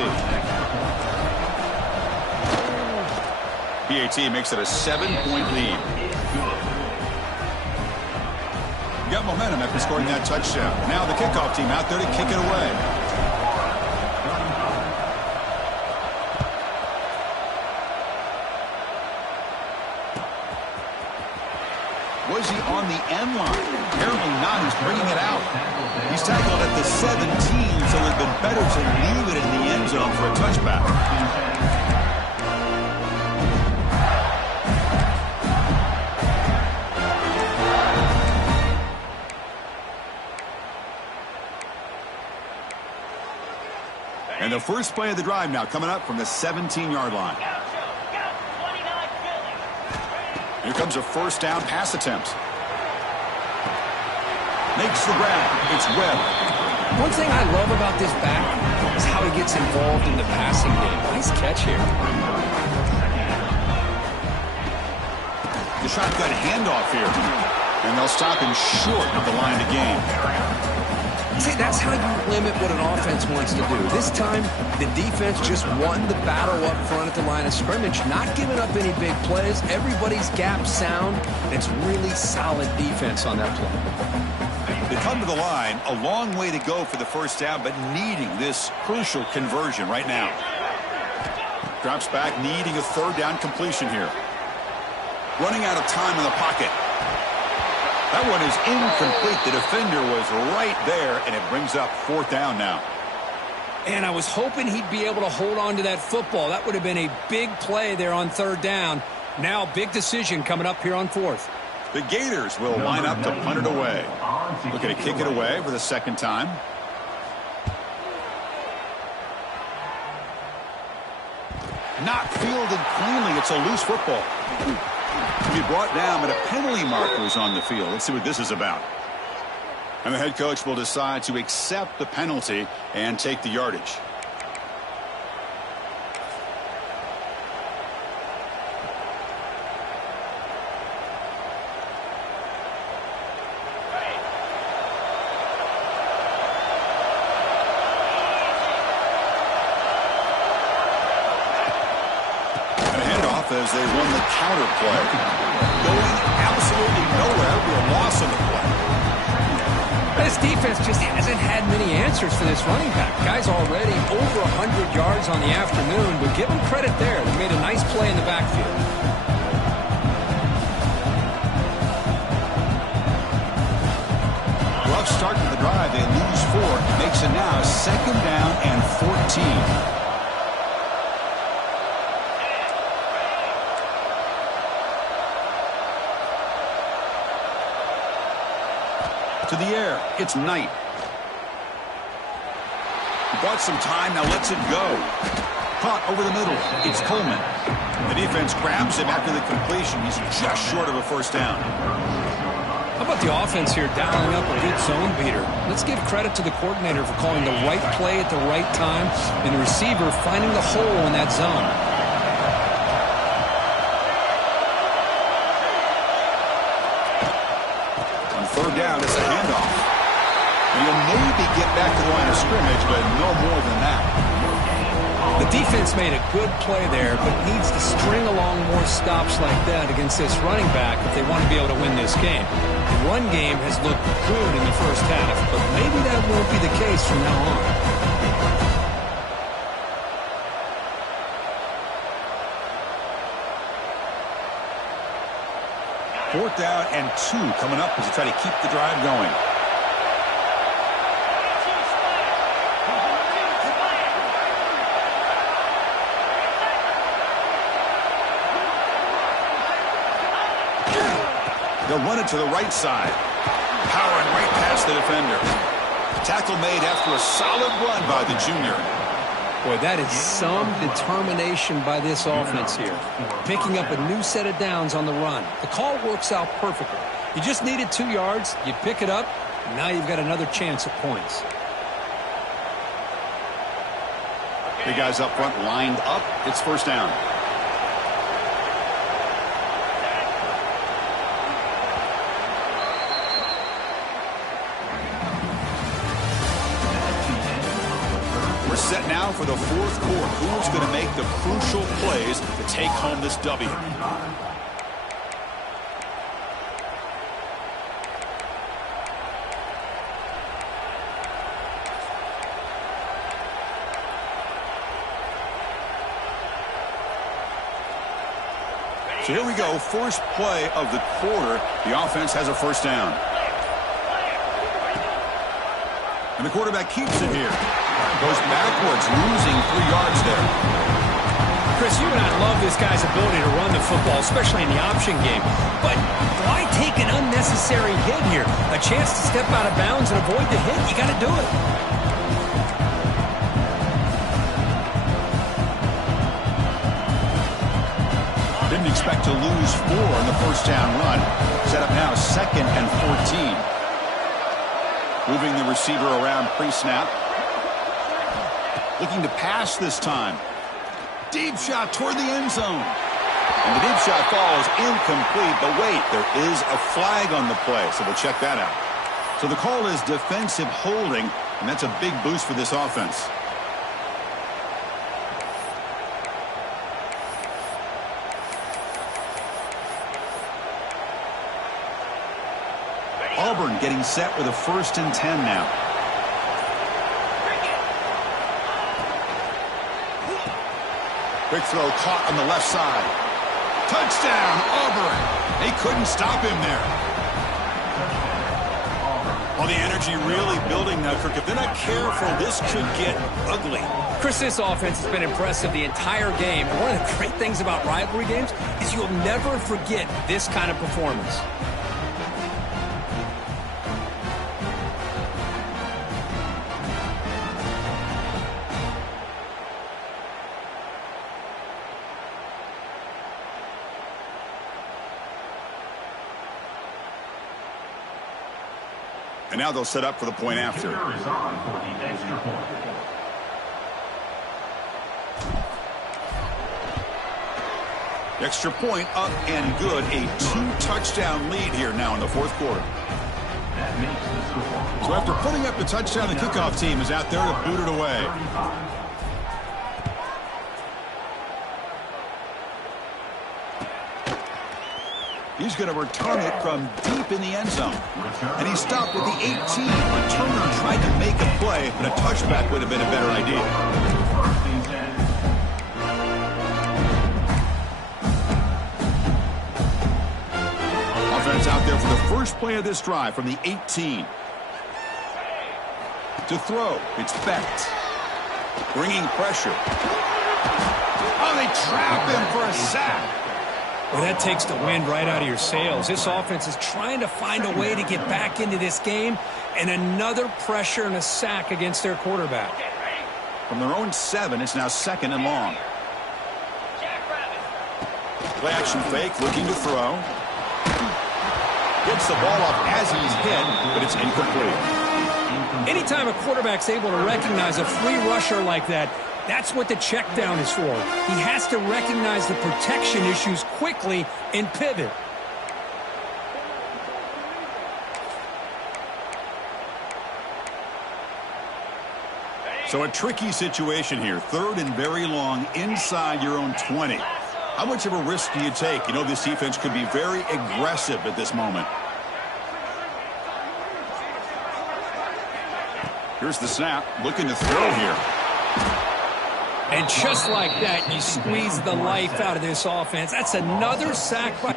PAT makes it a 7-point lead. Got momentum after scoring that touchdown. Now the kickoff team out there to kick it away. Was he on the end line? Apparently not. He's bringing it out. He's tackled at the 17, so it would have been better to leave it in the end zone for a touchback. And the first play of the drive now coming up from the 17-yard line. Here comes a first down pass attempt. Makes the grab. It's Webb. One thing I love about this back is how he gets involved in the passing game. Nice catch here. The shotgun handoff here. And they'll stop him short of the line of game. See, that's how you limit what an offense wants to do. This time, the defense just won the battle up front at the line of scrimmage, not giving up any big plays. Everybody's gap sound. It's really solid defense on that play. They come to the line, a long way to go for the first down, but needing this crucial conversion right now. Drops back, needing a third down completion here. Running out of time in the pocket. That one is incomplete. The defender was right there, and it brings up fourth down now. And I was hoping he'd be able to hold on to that football. That would have been a big play there on third down. Now, big decision coming up here on fourth. The Gators will line up to punt it away. Looking to kick it away for the second time. Not fielded cleanly. It's a loose football. To be brought down, but a penalty marker is on the field. Let's see what this is about. And the head coach will decide to accept the penalty and take the yardage. off as they run the counter play. Going absolutely nowhere. It'll be a loss on the play. This defense just hasn't had many answers for this running back. Guy's already over 100 yards on the afternoon, but give him credit there. They made a nice play in the backfield. Rough start to the drive. They lose 4. Makes it now 2nd down and 14. To the air. It's Knight. He bought some time. Now lets it go. Caught over the middle. It's Coleman. The defense grabs him after the completion. He's just short of a first down. How about the offense here dialing up a good zone beater? Let's give credit to the coordinator for calling the right play at the right time and the receiver finding the hole in that zone. On 3rd down, it's a handoff. And he'll maybe get back to the line of scrimmage, but no more than that. The defense made a good play there, but needs to string along more stops like that against this running back if they want to be able to win this game. The run game has looked good in the first half, but maybe that won't be the case from now on. 4th down and 2 coming up as they try to keep the drive going. They'll run it to the right side. Powering right past the defender. Tackle made after a solid run by the junior. Boy, that is some determination by this offense here. Picking up a new set of downs on the run. The call works out perfectly. You just needed 2 yards. You pick it up. And now you've got another chance at points. The guys up front lined up. It's 1st down. Set now for the 4th quarter. Who's going to make the crucial plays to take home this W? So here we go. First play of the quarter. The offense has a 1st down. And the quarterback keeps it here. Goes backwards, losing 3 yards there. Chris, you and I love this guy's ability to run the football, especially in the option game. But why take an unnecessary hit here? A chance to step out of bounds and avoid the hit? You got to do it. Didn't expect to lose 4 on the 1st down run. Set up now 2nd and 14. Moving the receiver around pre-snap. Looking to pass this time. Deep shot toward the end zone. And the deep shot falls incomplete. But wait, there is a flag on the play, so we'll check that out. So the call is defensive holding, and that's a big boost for this offense. Auburn getting set with a 1st and 10 now. Quick throw caught on the left side. Touchdown, Auburn. They couldn't stop him there. Well, the energy really building now, Kirk. If they're not careful, this could get ugly. Chris, this offense has been impressive the entire game. And one of the great things about rivalry games is you'll never forget this kind of performance. And now they'll set up for the point after. Extra point up and good. A 2-touchdown lead here now in the 4th quarter. So after putting up the touchdown, the kickoff team is out there to boot it away. He's going to return it from deep in the end zone. And he stopped at the 18. Returner tried to make a play, but a touchback would have been a better idea. Offense out there for the first play of this drive from the 18. To throw, it's Becht. Bringing pressure. Oh, they trap him for a sack. Well, that takes the wind right out of your sails. This offense is trying to find a way to get back into this game, and another pressure and a sack against their quarterback. From their own 7, it's now 2nd and long. Play action fake, looking to throw. Gets the ball up as he's hit, but it's incomplete. Anytime a quarterback's able to recognize a free rusher like that, that's what the check down is for. He has to recognize the protection issues quickly and pivot. So a tricky situation here. 3rd and very long inside your own 20. How much of a risk do you take? You know, this defense could be very aggressive at this moment. Here's the snap, looking to throw here. And just like that, you squeeze the life out of this offense. That's another sack by...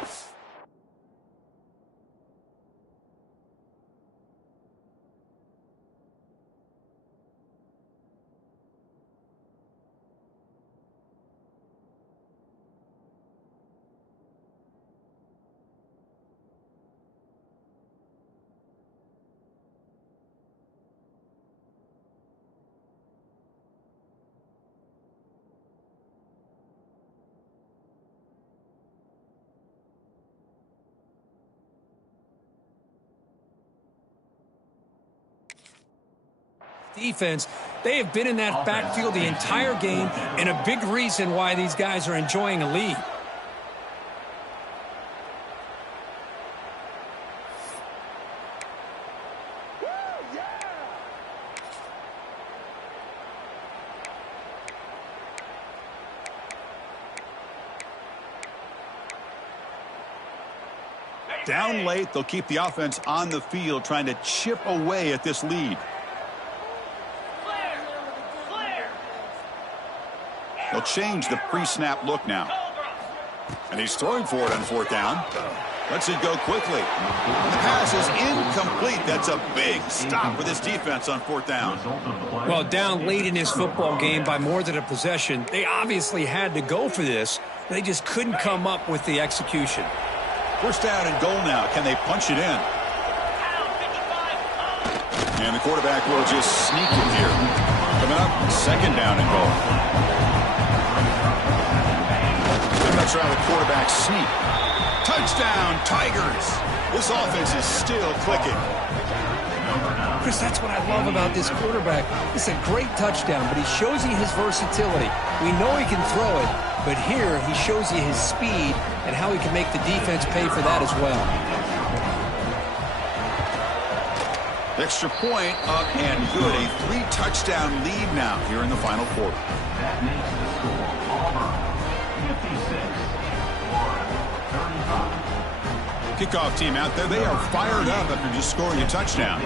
defense. They have been in that backfield the entire game, and a big reason why these guys are enjoying a lead. Down late, they'll keep the offense on the field, trying to chip away at this lead. They'll change the pre-snap look now. And he's throwing for it on 4th down. Lets it go quickly. The pass is incomplete. That's a big stop for this defense on 4th down. Well, down late in this football game by more than a possession, they obviously had to go for this. They just couldn't come up with the execution. 1st down and goal now. Can they punch it in? And the quarterback will just sneak it here. Coming up, 2nd down and goal. That's right, the quarterback sneak. Touchdown, Tigers. This offense is still clicking. Chris, that's what I love about this quarterback. It's a great touchdown, but he shows you his versatility. We know he can throw it, but here he shows you his speed and how he can make the defense pay for that as well. Extra point up and good. A 3-touchdown lead now here in the final quarter. That makes the score Auburn 56, Florida 35. Kickoff team out there. They are fired up after just scoring a touchdown.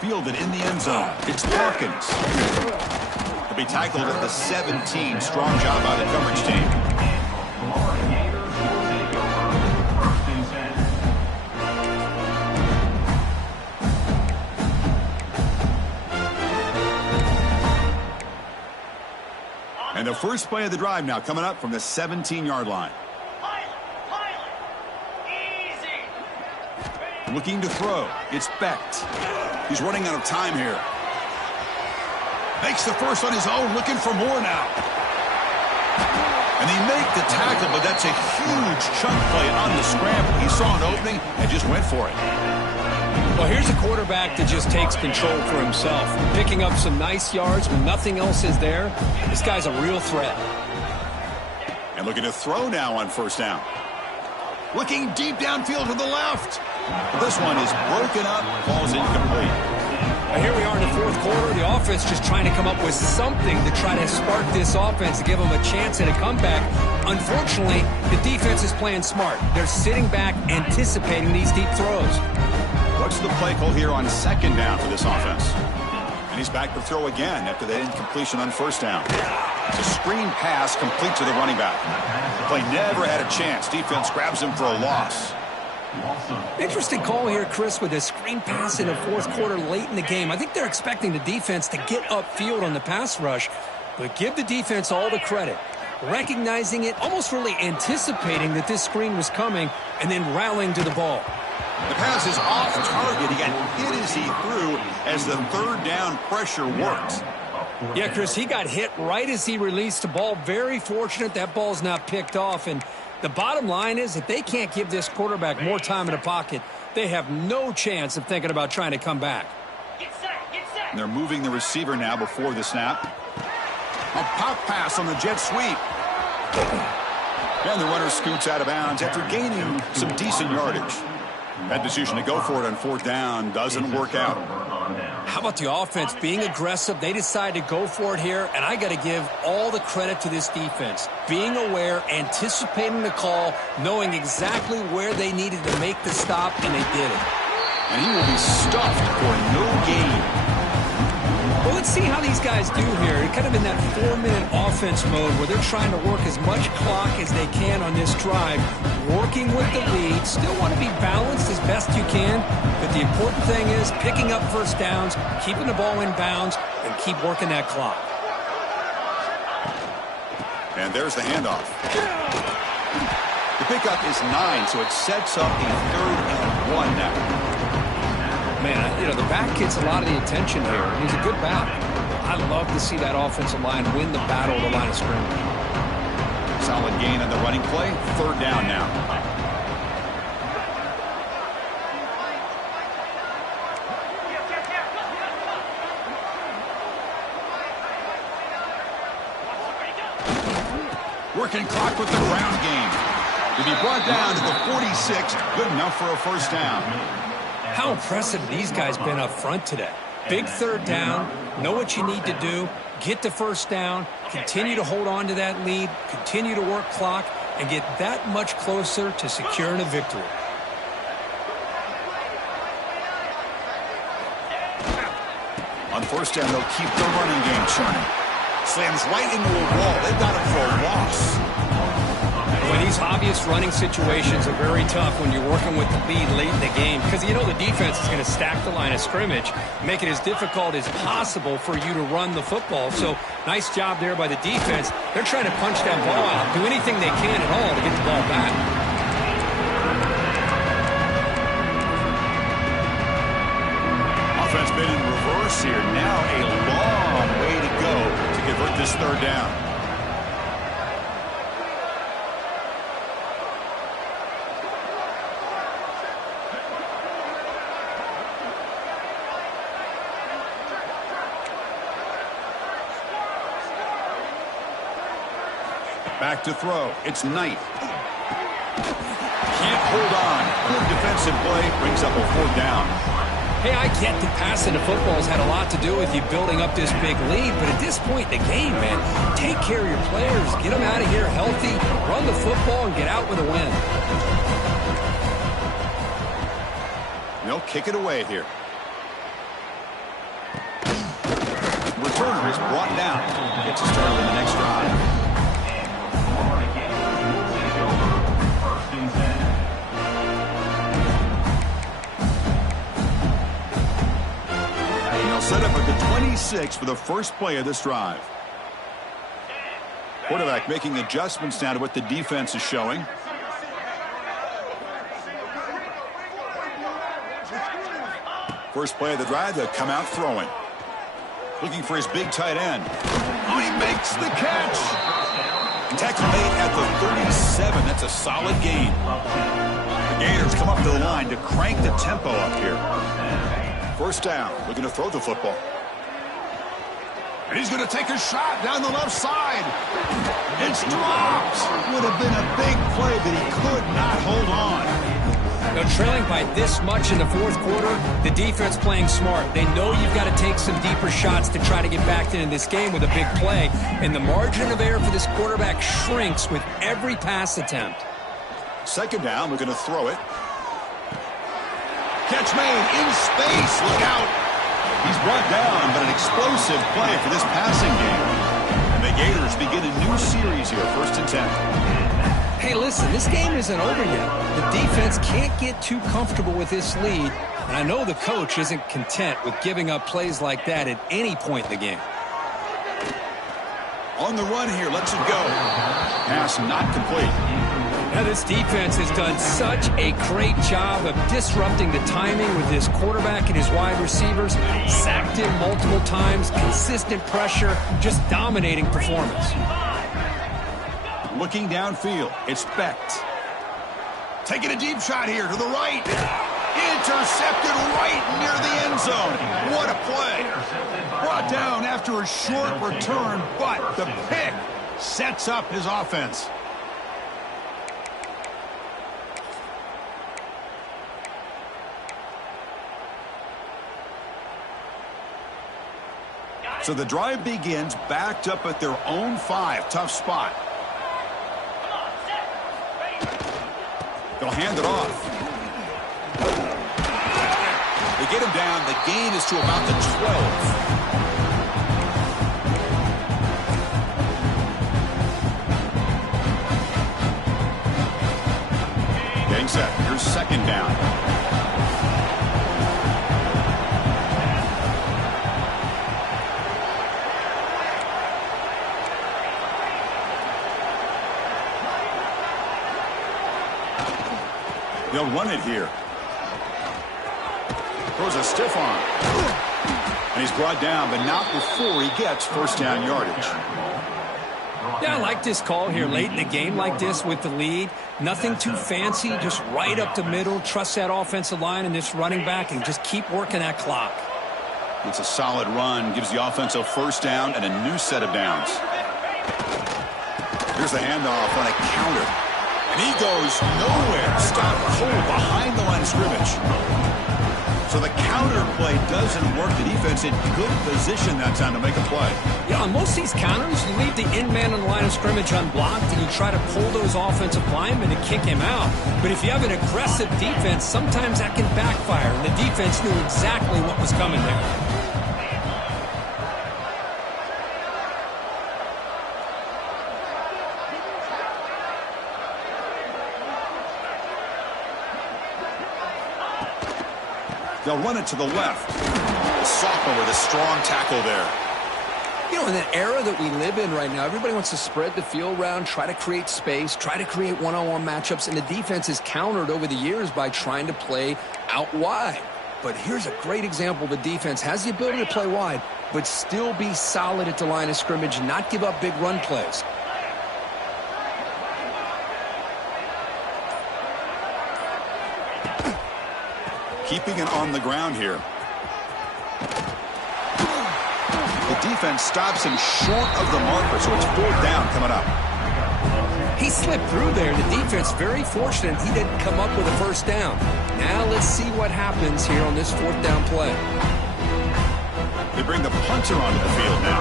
Fielded in the end zone. It's Dawkins. He'll be tackled at the 17. Strong job by the coverage team. And the first play of the drive now coming up from the 17-yard line. Looking to throw. It's Becht. He's running out of time here. Makes the first on his own, looking for more now. And they make the tackle, but that's a huge chunk play on the scramble. He saw an opening and just went for it. Well, here's a quarterback that just takes control for himself. Picking up some nice yards when nothing else is there. This guy's a real threat. And looking to throw now on first down. Looking deep downfield to the left. This one is broken up, falls incomplete. Here we are in the fourth quarter. The offense just trying to come up with something to try to spark this offense to give them a chance at a comeback. Unfortunately, the defense is playing smart. They're sitting back, anticipating these deep throws. What's the play call here on second down for this offense? And he's back to throw again after that incompletion on first down. It's a screen pass complete to the running back. The play never had a chance. Defense grabs him for a loss. Interesting call here, Chris, with a screen pass in the fourth quarter late in the game. I think they're expecting the defense to get upfield on the pass rush, but give the defense all the credit. Recognizing it, almost really anticipating that this screen was coming, and then rallying to the ball. The pass is off target. He got hit as he threw as the third down pressure worked. Yeah, Chris, he got hit right as he released the ball. Very fortunate that ball's not picked off. And the bottom line is if they can't give this quarterback more time in the pocket, they have no chance of thinking about trying to come back. And they're moving the receiver now before the snap. A pop pass on the jet sweep. And the runner scoots out of bounds after gaining some decent yardage. That decision to go for it on fourth down doesn't work out. How about the offense being aggressive? They decide to go for it here, and I got to give all the credit to this defense. Being aware, anticipating the call, knowing exactly where they needed to make the stop, and they did it. And he will be stuffed for no gain. Well, let's see how these guys do here. Kind of in that 4-minute offense mode where they're trying to work as much clock as they can on this drive, working with the lead. Still want to be balanced as best you can, but the important thing is picking up first downs, keeping the ball in bounds, and keep working that clock. And there's the handoff. The pickup is 9, so it sets up a 3rd and 1 now. Man, you know, the back gets a lot of the attention here. He's a good back. I love to see that offensive line win the battle of the line of scrimmage. Solid gain on the running play. 3rd down now. Working clock with the ground game. To be brought down to the 46, good enough for a first down. How impressive these guys been up front today. Big 3rd down, know what you need to do, get the first down, continue to hold on to that lead, continue to work clock, and get that much closer to securing a victory. On first down, they'll keep the running game churning. Slams right into a wall. They've got him for a loss. Well, these obvious running situations are very tough when you're working with the lead late in the game because you know the defense is going to stack the line of scrimmage, make it as difficult as possible for you to run the football. So nice job there by the defense. They're trying to punch that ball out, do anything they can at all to get the ball back. Offense been in reverse here. Now a long way to go to convert this 3rd down. Back to throw. It's Knight. Can't hold on. Good defensive play. Brings up a 4th down. Hey, I get that passing the football has had a lot to do with you building up this big lead, but at this point in the game, man, take care of your players. Get them out of here healthy, run the football, and get out with a win. They'll kick it away here. Returner is brought down. Gets us started in the next drive. Set up at the 26 for the first play of this drive. Quarterback making adjustments now to what the defense is showing. First play of the drive, they'll come out throwing. Looking for his big tight end. Oh, he makes the catch. Tackle made at the 37. That's a solid gain. The Gators come up to the line to crank the tempo up here. First down, looking to throw the football. And he's going to take a shot down the left side. It's dropped. Would have been a big play, but he could not hold on. Now, trailing by this much in the fourth quarter, the defense playing smart. They know you've got to take some deeper shots to try to get back into this game with a big play. And the margin of error for this quarterback shrinks with every pass attempt. Second down, we're going to throw it. Catch made in space. Look out. He's brought down, but an explosive play for this passing game. And the Gators begin a new series here, 1st and 10. Hey, listen, this game isn't over yet. The defense can't get too comfortable with this lead, and I know the coach isn't content with giving up plays like that at any point in the game. On the run here, lets it go. Pass not complete. Now, this defense has done such a great job of disrupting the timing with his quarterback and his wide receivers. Sacked him multiple times, consistent pressure, just dominating performance. Looking downfield, it's Becht. Taking a deep shot here to the right. Intercepted right near the end zone. What a play. Brought down after a short return, but the pick sets up his offense. So the drive begins backed up at their own 5. Tough spot. They'll hand it off. They get him down. The gain is to about the 12. Getting set. Here's second down. They'll run it here. Throws a stiff arm. And he's brought down, but not before he gets first down yardage. Yeah, I like this call here late in the game like this with the lead. Nothing too fancy, just right up the middle. Trust that offensive line and this running back and just keep working that clock. It's a solid run. Gives the offense a first down and a new set of downs. Here's the handoff on a counter. And he goes nowhere. Stopped cold behind the line of scrimmage. So the counter play doesn't work. The defense in good position that time to make a play. Yeah, on most of these counters, you leave the in man on the line of scrimmage unblocked and you try to pull those offensive linemen to kick him out. But if you have an aggressive defense, sometimes that can backfire. And the defense knew exactly what was coming there. They'll run it to the left. The sophomore with a strong tackle there. You know, in the era that we live in right now, everybody wants to spread the field around, try to create space, try to create one-on-one matchups, and the defense is countered over the years by trying to play out wide. But here's a great example. The defense has the ability to play wide, but still be solid at the line of scrimmage, not give up big run plays. Keeping it on the ground here. The defense stops him short of the marker, so it's 4th down coming up. He slipped through there. The defense very fortunate he didn't come up with a first down. Now let's see what happens here on this 4th down play. They bring the punter onto the field now,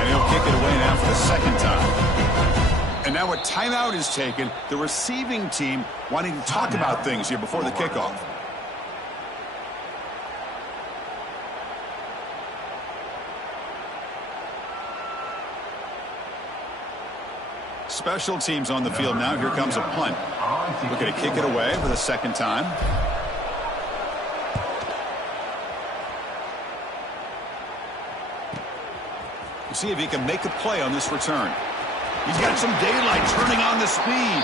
and he'll kick it away now for the second time. And now a timeout is taken. The receiving team wanting to talk about things here before the kickoff. Special teams on the field now. Here comes a punt. We're going to kick it away for the second time. We'll see if he can make a play on this return. He's got some daylight turning on the speed.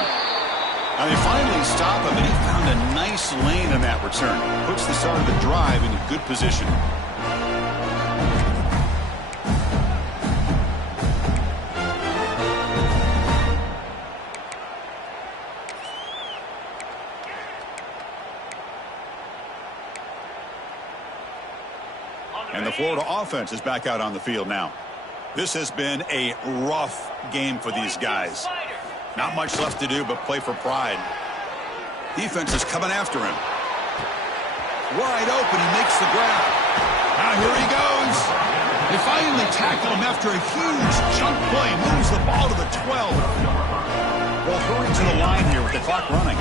And they finally stop him, and he found a nice lane in that return. Puts the start of the drive into good position. And the Florida offense is back out on the field now. This has been a rough game for these guys. Not much left to do but play for pride. Defense is coming after him. Wide open, he makes the grab. Now here he goes. They finally tackle him after a huge jump play. Moves the ball to the 12. Well, hurry to the line here with the clock running.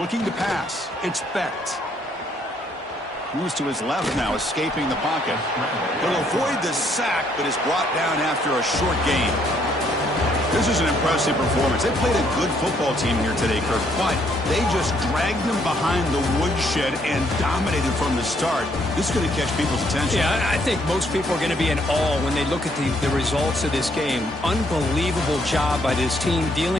Looking to pass. It's Becht. Moves to his left now, escaping the pocket. He'll avoid the sack, but is brought down after a short gain. This is an impressive performance. They played a good football team here today, Kirk, but they just dragged them behind the woodshed and dominated from the start. This is going to catch people's attention. Yeah, I think most people are going to be in awe when they look at the results of this game. Unbelievable job by this team dealing